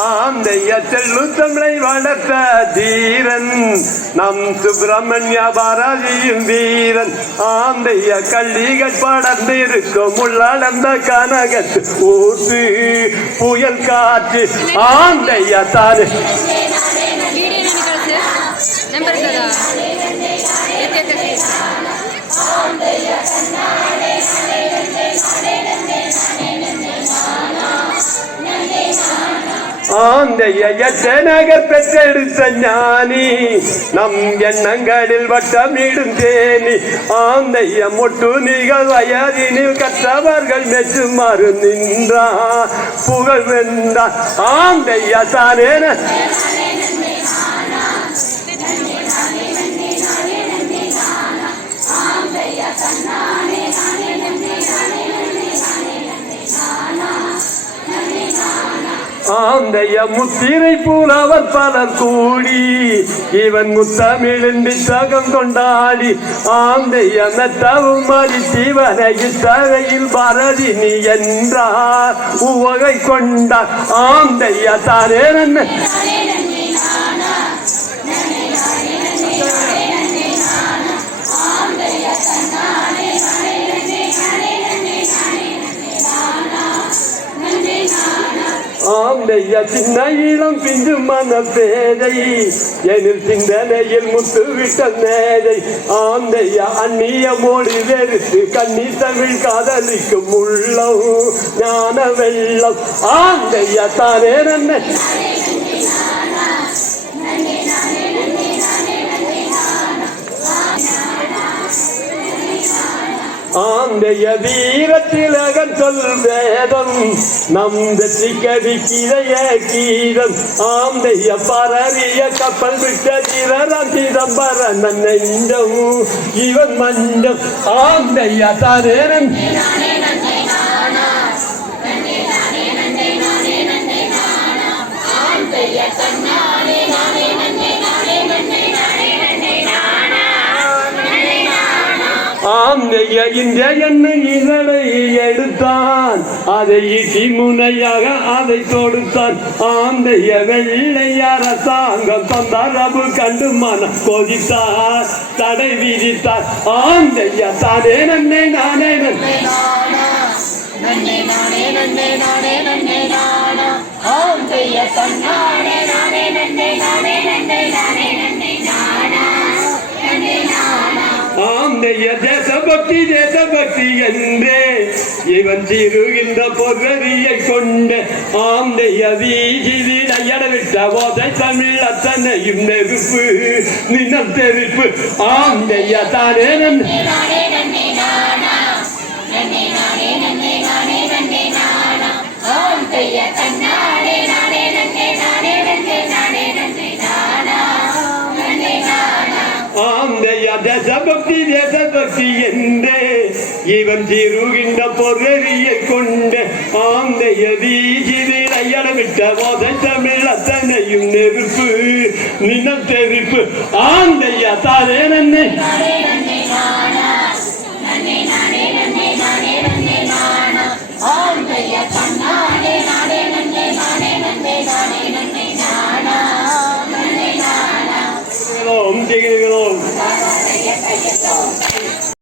ஆந்தையத்தில் cell வளர்த்த தீரன் நம் சுப்பிரமணிய பாராஜியும் வீரன். ஆந்தைய கள்ளிகள் படர்ந்திருக்கும் உள்ளடந்த கனகத்து ஊத்து புயல் காற்று ஆந்தைய தானே ஆந்தைய எட்டநகர் பெற்றெடுத்த ஞானி நம் எண்ணங்களில் வட்டமிடும் தேனி. ஆந்தைய மொட்டு நிகழ் வயதினில் கற்றவர்கள் மெச்சுமாறு நின்றா. புகழ் வென்றார் ஆந்தைய தானேன? ஆந்தைய முத்திரை புலவர் பலர் கூடி இவன் முத்தமிழின் தகம் கொண்டாடி ஆந்தைய மெத்தவும் அடித்தீவனை இத்தகையில் பரதி நீ என்றார். உவகை கொண்டார். ஆந்தைய தானே நன்மை சின்ன இளம் பிஞ்சு மன பேதை எனில் சிந்தனையில் முத்து விட்ட மேதை. ஆந்தைய அந்நிய மொழி வெறுத்து கண்ணி தமிழ் காதலிக்கும் உள்ளம் ஞான வெள்ளம். ஆந்தைய தானே நன்மை. ஆந்தைய வீரத்திலகன் சொல் வேதம் நம் வெற்றி கவி கிளைய கீதம். ஆந்தைய பரவிய கப்பல் விட்ட திரரம் சிதம்பர நெஞ்சம் இவன் மஞ்சம். ஆந்தைய தானேரன் ஆந்தைய இந்த எண்ணெய் இதழை எடுத்தான். அதை ஈட்டி முனையாக அதை தொடுத்தான் ஆந்தைய வெள்ளை அரசாங்கம் தொந்தரவு கண்டு மன கொதித்தார். தடை விதித்தார். ஆந்தைய தானே நன்னை நானே நன்னை நானே நன்னை நானே நன்னை நானா? ஆந்தைய தன்னானே தேசபக்தி தேசபக்தி என்றே. இவன் திருகின்ற பொருளியை கொண்ட ஆந்தைய வீதியில் அயடவிட்ட போதை தமிழ் அத்தனையும் நெருப்பு நினம் தெரிப்பு ஆந்தைய தானே ஆந்தைய தேசபக்தி தேசபக்தி என்றே இவன் சிறுகின்ற பொருளியை கொண்ட ஆந்தைய வீதியில் அயடவிட்ட போதை தமிழ் அத்தனையும் நெருப்பு நினம் தெருப்பு ஆந்தைய தானே நன்னை